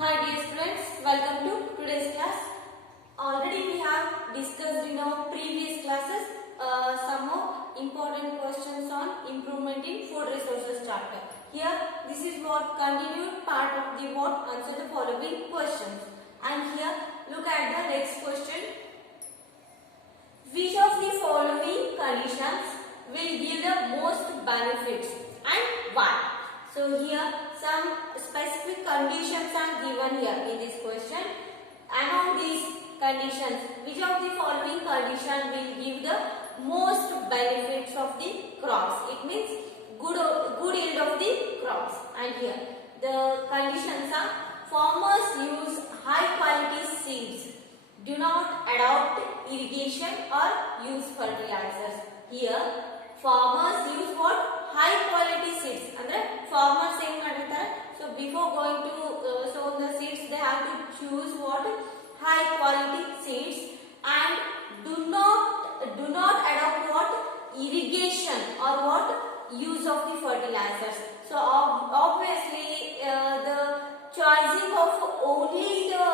Hi dear students, welcome to today's class. Already we have discussed in our previous classes some more important questions on improvement in food resources chapter. Here this is what continued part of the what answer the following questions. And here look at the next question. Which of the following conditions will give the most benefits and why? So here some specific conditions are given here in this question. Among these conditions, which of the following condition will give the most benefits of the crops? It means good yield of the crops. And here the conditions are: farmers use high quality seeds, do not adopt irrigation or use fertilizers. Here farmers use what? High quality seeds. Andre farmers em madutare, so before going to sow the seeds, they have to choose what? High quality seeds, and do not adopt what? Irrigation or what? Use of the fertilizers. So obviously the choosing of only the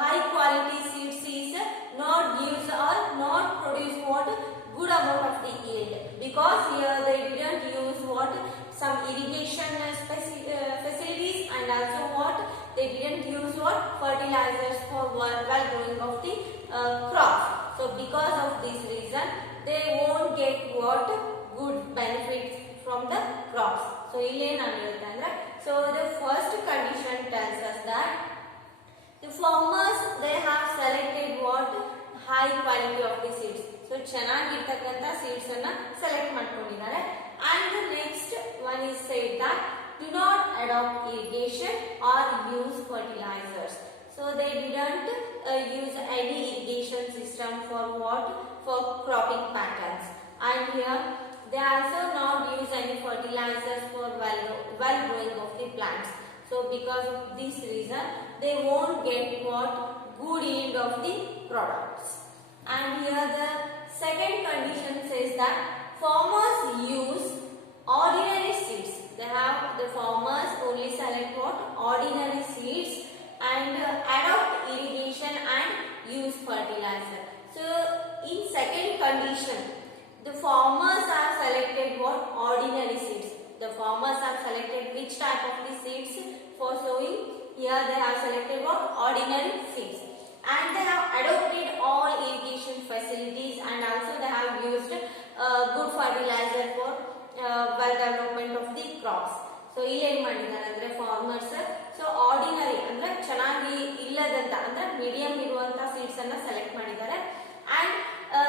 high quality seeds is not use or not produce what? Good amount of the yield, because here they didn't use what? Some irrigation facilities, and also what? They didn't use what? Fertilizers for while growing of the crops. So because of this reason, they won't get what? Good benefits from the crops. So so the first condition tells us that the farmers, they have selected what? High quality of the seeds. So ಚೆನ್ನಾಗಿರ್ತಕ್ಕಂತ seeds ಅನ್ನು select ಮಾಡ್ಕೊಂಡಿದ್ದಾರೆ. And the next one is said that do not adopt irrigation or use fertilizers. So they didn't use any irrigation system for what? For cropping patterns. And here they also not use any fertilizers for well growing of the plants. So because of this reason, they won't get what? Good yield of the products. And here the second condition says that farmers use ordinary seeds. The farmers only select what? Ordinary seeds, and adopt irrigation and use fertilizer. So in second condition, the farmers have selected what? Ordinary seeds. The farmers have selected which type of the seeds for sowing? Here they have selected what? Ordinary seeds. And they have adopted all irrigation facilities, and also they have used good fertilizer for well development of the crops. So ಇಲ್ಲಿ ಏನು ಮಾಡಿದ್ದಾರೆ ಅಂದ್ರೆ farmers so ordinary ಅಂದ್ರೆ ಚೆನ್ನಾಗಿ ಇಲ್ಲದಂತ ಅಂದ್ರೆ medium ಇರುವಂತ seeds ಅನ್ನ select ಮಾಡಿದ್ದಾರೆ. And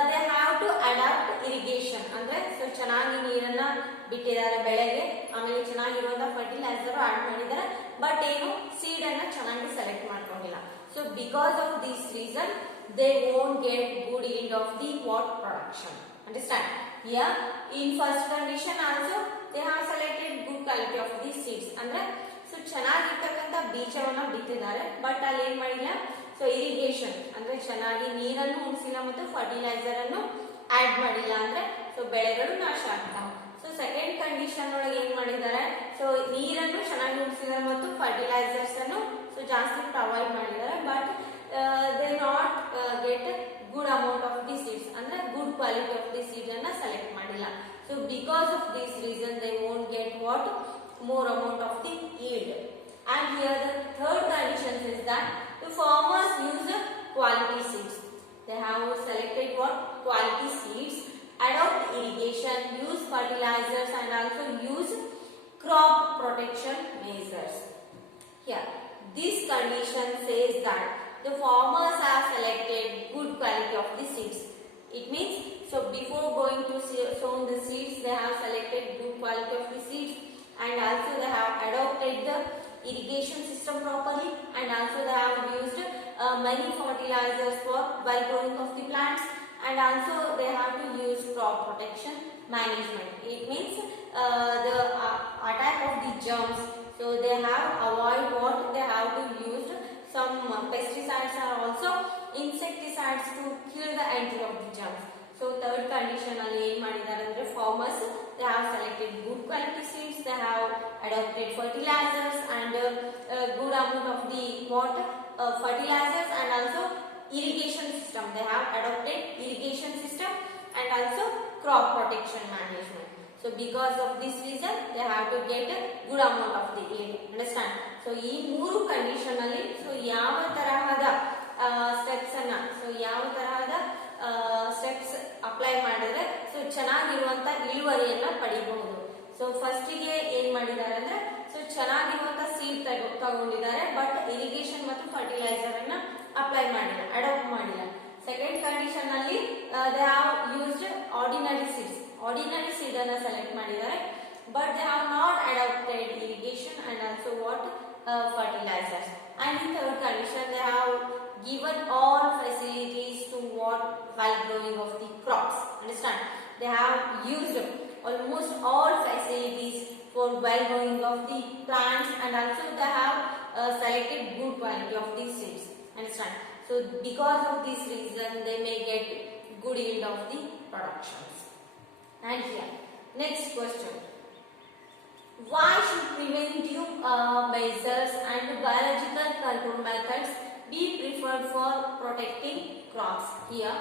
they have to adapt irrigation ಅಂದ್ರೆ ಸೊ ಚೆನ್ನಾಗಿ ನೀರನ್ನ ಬಿಟ್ಟಿದ್ದಾರೆ ಬೆಳೆಗೆ, ಆಮೇಲೆ ಚೆನ್ನಾಗಿರುವಂತ ಫರ್ಟಿಲೈಸರ್ ಆಡ್ ಮಾಡಿದ್ದಾರೆ. ಬಟ್ ಏನು ಸೀಡ್ ಅನ್ನ ಚೆನ್ನಾಗಿ ಸೆಲೆಕ್ಟ್ ಮಾಡ್ಕೊಂಡಿಲ್ಲ. So because of this reason, they won't get good yield of the what? Production. Understand? Here in first condition also they have selected good quality of the seeds. ಅಂದ್ರೆ so ಚೆನ್ನಾಗಿರ್ತಕ್ಕಂತ ಬೀಜವನ್ನ ಬಿತ್ತಿದ್ದಾರೆ, but ಅಲ್ಲಿ ಏನ್ ಮಾಡಿಲ್ಲ? So irrigation ಅಂದ್ರೆ ಚೆನ್ನಾಗಿ ನೀರನ್ನು ಉಣಿಸಿಲ್ಲ ಮತ್ತು fertiliser ಅನ್ನು ಆಡ್ ಮಾಡಿಲ್ಲ, ಅಂದ್ರೆ ಸೊ ಬೆಳೆಗಳು ನಾಶ ಆಗ್ತಾವೆ. ಸೊ ಸೆಕೆಂಡ್ ಕಂಡೀಷನ್ ಒಳಗೆ ಏನ್ ಮಾಡಿದ್ದಾರೆ? ಸೊ ನೀರನ್ನು ಚೆನ್ನಾಗಿ ಉಣಿಸಿದ್ದಾರೆ ಮತ್ತು ಫರ್ಟಿಲೈಸರ್ಸ್ ಅನ್ನು ಸೊ ಜಾಸ್ತಿ ಪ್ರೊವೈಡ್ ಮಾಡಿದ್ದಾರೆ, but they not get good amount of the seeds ಅಂದ್ರೆ good quality of the seed ಅನ್ನ ಸೆಲೆಕ್ಟ್ ಮಾಡಿಲ್ಲ. So because of this reason they won't get what? more amount of the yield. And here the third condition is that the farmers use quality seeds. They have selected what? Quality seeds, adopt irrigation, use fertilizers, and also use crop protection measures. Here this condition says that the farmers have selected good quality of the seeds. It means so before going to sow the seeds, they have selected good quality of the seeds, and also they have adopted the irrigation system properly, and also they have used many fertilizers for well growing of the plants, and also they have to use crop protection management. It means the attack of the germs. So they have avoid what? They have to use some pesticides are also insecticides to kill the entry of the germs. So third condition ಅಲ್ಲಿ ಏನು ಮಾಡಿದ್ದಾರೆ ಅಂದ್ರೆ farmers they have selected good quality seeds, they have adopted fertilizers and good amount of the what fertilizers and also irrigation system. They have adopted irrigation system and also crop protection management. So because of this reason they have to get a good amount of the yield. Understand? So ಈ ಮೂರು condition ಅಲ್ಲಿ so ಯಾವ ತರಹದ steps ಅನ್ನ so ಯಾವ ತರಹದ steps apply ಮಾಡಿದ್ರೆ so ಚೆನ್ನಾಗಿರುವಂತ ಇಳುವರಿಯನ್ನ ಪಡಿಬಹುದು. ಸೊ ಫಸ್ಟ್ ಗೆ ಏನ್ ಮಾಡಿದ್ದಾರೆ ಅಂದ್ರೆ ಸೊ ಚೆನ್ನಾಗಿರುವಂತ ಸೀಡ್ ತಗೊಂಡಿದ್ದಾರೆ, ಬಟ್ ಇರಿಗೇಷನ್ ಮತ್ತು ಫರ್ಟಿಲೈಸರ್ ಅನ್ನ ಅಪ್ಲೈ ಮಾಡಿಲ್ಲ, ಅಡಾಪ್ಟ್ ಮಾಡಿಲ್ಲ. ಸೆಕೆಂಡ್ ಕಂಡೀಷನ್ ಅಲ್ಲಿ they have used ordinary seed ಅನ್ನ ಸೆಲೆಕ್ಟ್ ಮಾಡಿದ್ದಾರೆ, but they have not adapted irrigation and also what fertilizers. And in third condition they have given all facilities to what while growing of the crops. Understand? They have used almost all facilities for while growing of the plants and also they have selected good quality of the seeds. Understand? So because of this reason they may get good yield of the productions. And here next question, why should preventive measures and biological control methods be preferred for protecting crops? Here,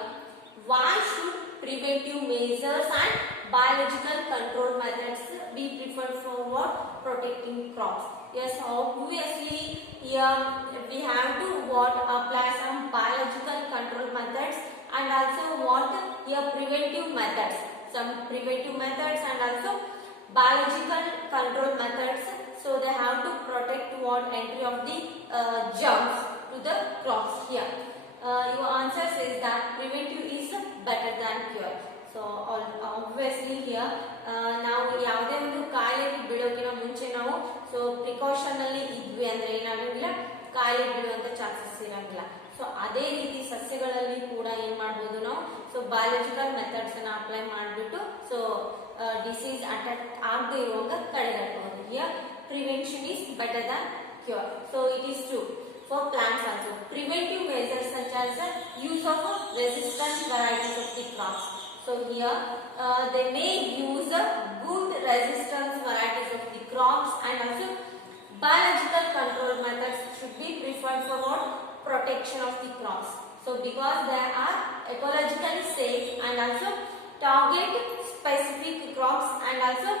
why should preventive measures and biological control methods be preferred for what? Protecting crops. Yes, obviously here we have to what apply some biological control methods and also what here preventive methods. Some preventive methods and also biological control methods, so they have to protect what entry of the germs to the crops. Here your answer says that preventive is better than cure. So obviously here ನಾವು ಯಾವುದೇ ಒಂದು ಕಾಯಿಲೆ ಬೀಳೋಕಿನ ಮುಂಚೆ ನಾವು so precaution ಅಲ್ಲಿ ಇದ್ವಿ ಅಂದ್ರೆ ಏನಾಗಿಲ್ಲ, ಕಾಯಿಲೆ ಬೀಳುವಂತ ಚಾನ್ಸಸ್ ಇರಂಗಿಲ್ಲ. ಸೊ ಅದೇ ರೀತಿ ಸಸ್ಯಗಳಲ್ಲಿ ಕೂಡ ಏನ್ ಮಾಡಬಹುದು ನಾವು ಸೊ ಬಯಾಲಜಿಕಲ್ ಮೆಥಡ್ಸ್ ಅನ್ನ ಅಪ್ಲೈ ಮಾಡಿಬಿಟ್ಟು ಸೊ disease attack ಆಗದೆ ಇರುವಾಗ ತಡೆಗಟ್ಟಬಹುದು. Here prevention is better than cure. So it is true for plants also. Preventive measures such as the use of resistant varieties of the crops. So here they may use good resistance varieties of the crops and also biological control methods should be preferred for what? Protection of the crops. So because they are ecologically safe and also target specific crops and also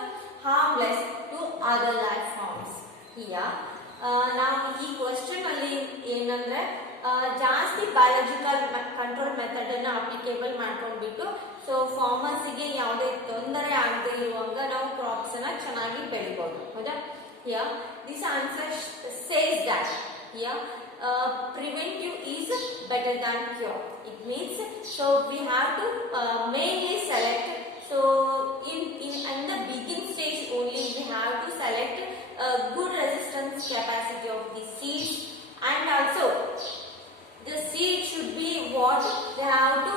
harmless to other life forms. Here ನಾವು ಈ question ಅಲ್ಲಿ ಏನಂದ್ರೆ ಜಾಸ್ತಿ biological control method ಅನ್ನ applicable ಮಾಡ್ಕೊಂಡ್ಬಿಟ್ಟು so farmers ಗೆ ಯಾವುದೇ ತೊಂದರೆ ಆಗದೆ ಇರುವಾಗ ನಾವು ಕ್ರಾಪ್ಸ್ ಅನ್ನ ಚೆನ್ನಾಗಿ ಬೆಳಿಬಹುದು. ಹೌದಾ? Here this answer says that here preventive is better than cure. It means so we have to mainly select. So in the beginning stage only we have to select good resistance capacity of the seeds and also the seed should be what they have to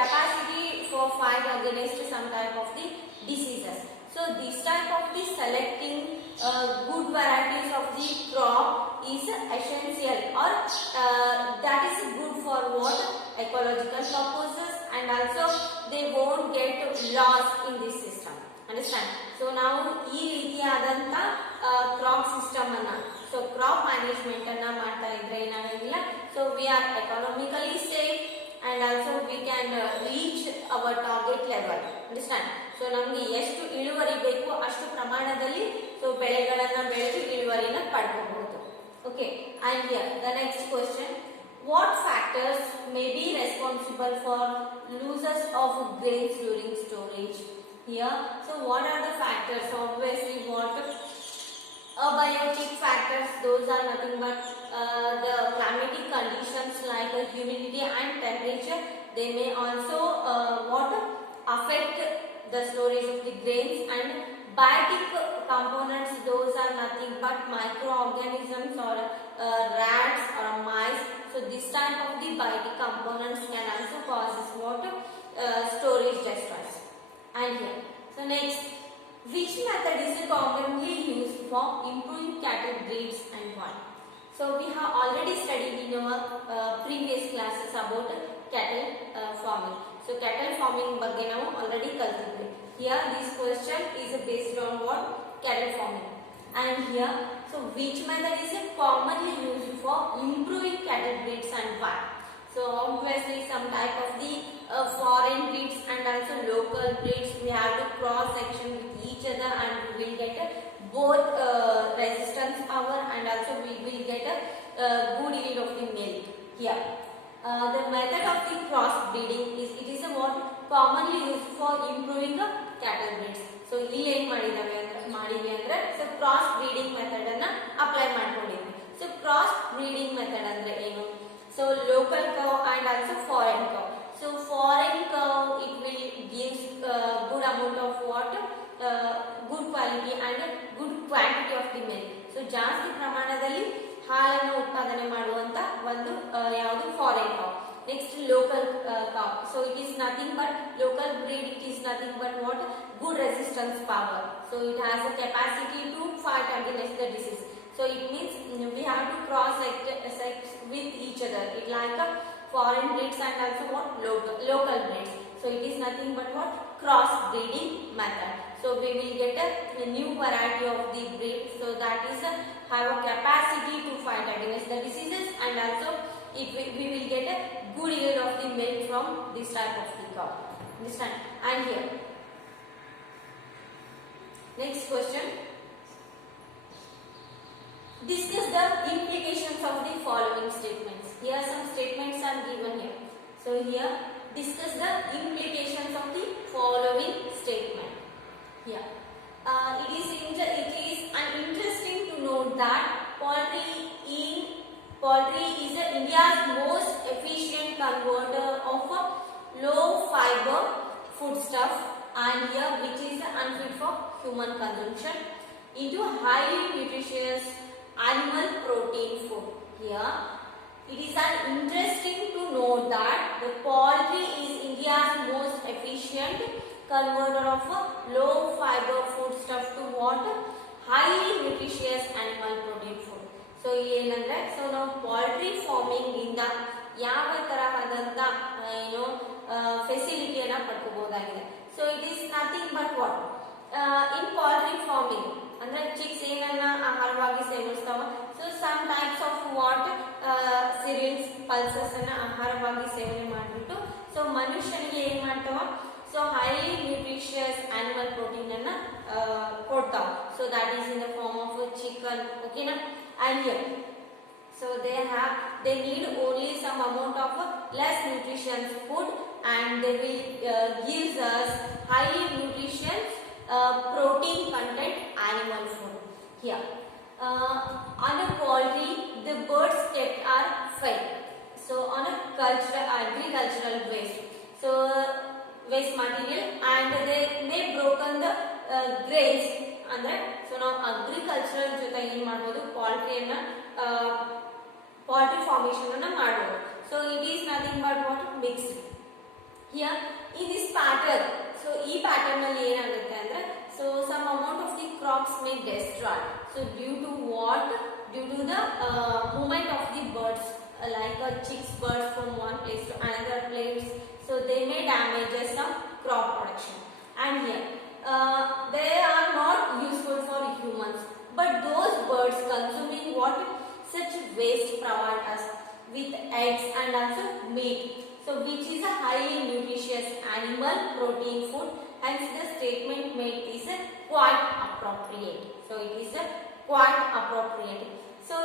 capacity for fight against some type of the diseases. So this type of the selecting good varieties of the crop is essential or that is good for what ecological purposes and also they won't get lost in this system. Understand? So ನಾವು ಈ ರೀತಿಯಾದಂತ crop system ಅನ್ನ so crop management ಅನ್ನ ಮಾಡ್ತಾ ಇದ್ರೆ ಏನಾಗಿಲ್ಲ, so we are economically safe and also we can reach our target level. Understand? So ನಮಗೆ ಎಷ್ಟು ಇಳುವರಿ ಬೇಕು ಅಷ್ಟು ಪ್ರಮಾಣದಲ್ಲಿ ಸೊ ಬೆಳೆಗಳನ್ನು ಬೆಳೆದು ಇಳುವರಿನ ಪಡೆಯಬಹುದು. Okay, and here the next question, what factors may be responsible for losses of grains during storage? Here, so what are the factors? Obviously what abiotic factors, those are nothing but the climatic conditions like humidity and temperature. They may also what affect the storage of the grains. And biotic components, those are nothing but microorganisms or rats or mice. So this type of the biotic components can also cause what storage distress. And here, so next, which method is commonly used for improving cattle breeds and why? So we have already studied in our previous classes about cattle farming. So cattle farming ಬಗ್ಗೆ ನಾವು already ಕಲಿತಿದ್ವಿ. Here this question is based on what? Cattle farming. And here, so which method is commonly used for improving So obviously some type of the foreign breeds and also local breeds we have to cross section with each other, and we will get both resistance power and also we will get a good yield of the milk here. The method of the cross breeding is, it is a what commonly used for improving the cattle breeds. So ಇಲ್ಲಿ ಏನು ಮಾಡಿದ್ವಿ ಅಂದ್ರೆ so cross breeding method ಅನ್ನ apply ಮಾಡ್ಕೊಂಡಿದ್ವಿ. So cross breeding method ಅಂದ್ರೆ ಏನು? So local cow and also foreign cow. So foreign cow it will gives good amount of what good quality and good quantity of the milk. So ಜಾಸ್ತಿ ಪ್ರಮಾಣದಲ್ಲಿ ಹಾಲನ್ನು ಉತ್ಪಾದನೆ ಮಾಡುವಂತ ಒಂದು ಯಾವುದು foreign cow. Next local cow. So it is nothing but local breed. It is nothing but what good resistance power. So it has a capacity to fight against the disease. So it means we have to cross sex with each other. It like a foreign breeds and also what local breeds. So it is nothing but what cross breeding method. So we will get a new variety of the breed. So that is have a capacity to fight against the diseases, and also we will get a good yield of the milk from this type of the cow. Understand? And here, next question. Discuss the implications of the following statements. Here some statements are given here. So here, discuss the implications of the following statement. Here, it is interesting to note that poultry is India's most efficient converter of a low fiber foodstuff, and here which is unfit for human consumption, into highly nutritious animal protein food. Here it is interesting to note that the poultry is India's most efficient converter of a low fiber foodstuff to what highly nutritious animal protein food. So ಏನಂದ್ರೆ so ನಾವು poultry farming ಇಂದ ಯಾವ ತರಹದಂತ ಏನು ಫೆಸಿಲಿಟಿಯನ್ನ ಪಡ್ಕೋಬಹುದಾಗಿದೆ. So it is nothing but what in poultry farming ಅಂದ್ರೆ chicks ಏನನ್ನ ಆಹಾರವಾಗಿ ಸೇವಿಸ್ತಾವ. So some types of what cereals pulses ಅನ್ನ ಆಹಾರವಾಗಿ ಸೇವನೆ ಮಾಡಿಬಿಟ್ಟು ಸೊ ಮನುಷ್ಯನಿಗೆ ಏನ್ ಮಾಡ್ತಾವ, so highly nutritious animal protein ಅನ್ನ ಕೊಡ್ತಾವ. So that is in the form of chicken. ಓಕೆನಾ? And here, so they need only some amount of less nutritious food, and they will gives us highly nutritious protein content animal food. Here, on a poultry, the birds kept are fed. So on a agricultural waste, so waste material, and they broken the grains. ಅಂದ್ರೆ so ನಾವು agricultural ಜೊತೆ ಏನ್ ಮಾಡಬಹುದು, poultry formation ಅನ್ನ ಮಾಡಬಹುದು. So it is nothing but what mixed. Here in this pattern, so ಈ pattern ಅಲ್ಲಿ ಏನಾಗುತ್ತೆ ಅಂದ್ರೆ so some amount of the crops may destroy. So due to what, due to the movement of the birds, like chicks birds from one place to another place, so they may damage some crop production. And here they are not useful for humans, but those birds consuming what such waste provide us with eggs and also meat, so which is a highly nutritious animal protein food. Hence the statement made is quite appropriate. So it is quite appropriate. So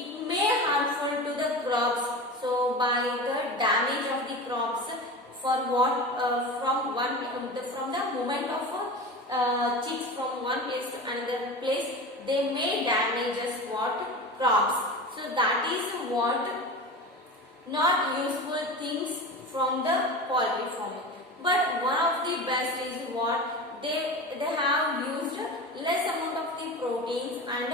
it may harmful to the crops, so by the damage of the crops for what from the movement of chicks from one place to another place, they may damage us what crops. So that is what not useful things from the poultry farming. But one of the best is what they have used less amount of the proteins, and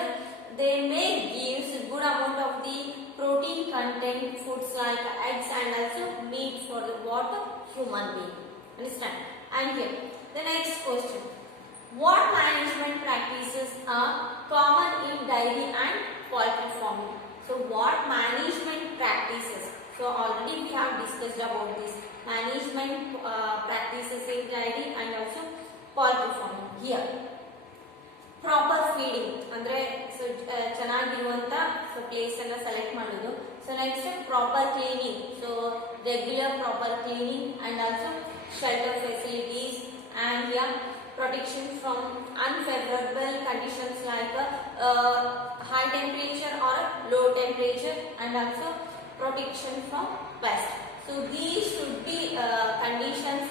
they may give good amount of the protein content foods like eggs and also meat for the what human being. Understand? And here the next question: what management practices are common in dairy and poultry farming? So what management practices? So already we have discussed about this management practices in dairy and also poultry farming. Here proper feeding ಅಂದ್ರೆ so ಚೆನ್ನಾಗಿರುವಂತ place ಅನ್ನ select ಮಾಡೋದು. So next proper cleaning. So regular proper cleaning and also shelter facilities, and here protection from unfavorable conditions like high temperature or low temperature, and also protection from pest. So these should be conditions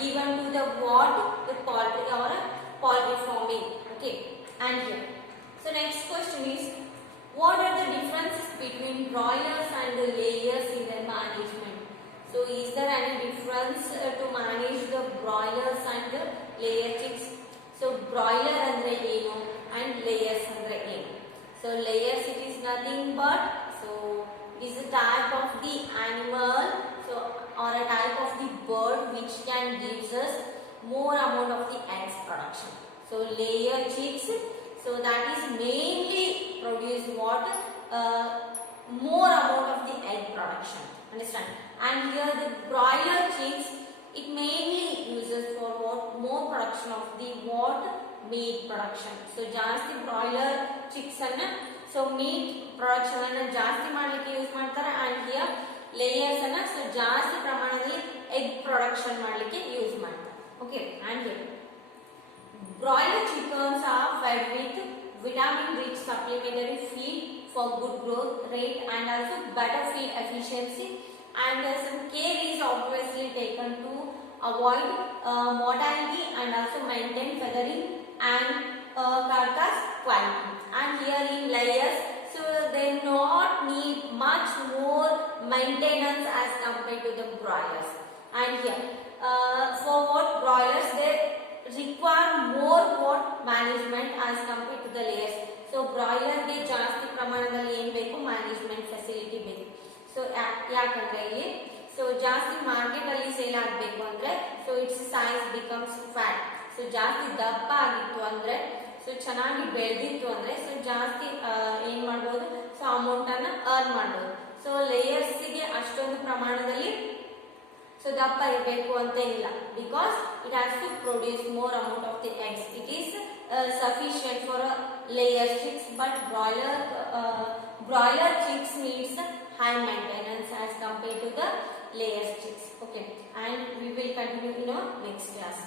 given to the what, the poultry or poultry farming. Okay, and here. So next question is, what are the differences between broilers and the layers in their management? So is there any difference to manage the broilers and the layer chicks? So broiler andre ಏನು and layers andre ಏನು? So layers, it is nothing but, so it is a type of the animal, so or a type of the bird which can gives us more amount of the eggs production. So layer chicks, so that is mainly produce what more amount of the egg production. Understand? And here the broiler chicks, it mainly uses for what, more production of the what, meat production. So ಜಾಸ್ತಿ broiler chicks ಅನ್ನ so meat production ಅನ್ನ ಜಾಸ್ತಿ ಮಾಡಲಿಕ್ಕೆ use ಮಾಡ್ತಾರೆ, and here layers ಅನ್ನ so ಜಾಸ್ತಿ ಪ್ರಮಾಣದಲ್ಲಿ egg production ಮಾಡಲಿಕ್ಕೆ ಯೂಸ್ ಮಾಡ್ತಾರೆ. Okay, and here broiler chickens are fed with vitamin rich supplementary feed for good growth rate and also better feed efficiency, and some care is obviously taken to avoid mortality and also maintain feathering and carcass quality. And here in layers, so they not need much more maintenance as compared to the broilers. And here for what, broilers they require more what management as compared to the layers. So broiler ಗೆ ಜಾಸ್ತಿ ಪ್ರಮಾಣದಲ್ಲಿ ಏನು ಬೇಕು, management facility ಬೇಕು. So ಯಾಕಂದ್ರೆ ಇಲ್ಲಿ so ಜಾಸ್ತಿ market ಅಲ್ಲಿ ಸೇಲ್ ಆಗಬೇಕು ಅಂದ್ರೆ so it's size becomes fat. So ಜಾಸ್ತಿ ದಪ್ಪ ಆಗಿತ್ತು ಅಂದ್ರೆ, ಸೊ ಚೆನ್ನಾಗಿ ಬೆಳೆದಿತ್ತು ಅಂದ್ರೆ ಸೊ ಜಾಸ್ತಿ ಏನ್ ಮಾಡ್ಬೋದು, ಸೊ ಅಮೌಂಟ್ ಅನ್ನ ಅರ್ನ್ ಮಾಡ್ಬೋದು. ಸೊ ಲೇಯರ್ಸ್ ಗೆ ಅಷ್ಟೊಂದು ಪ್ರಮಾಣದಲ್ಲಿ ಸೊ ದಪ್ಪ ಇರಬೇಕು ಅಂತ ಇಲ್ಲ, because it has to produce more amount of the eggs. It is sufficient for a layer chicks, but broiler chicks needs high maintenance as compared to the layer chicks. Okay, and we will continue in our next class.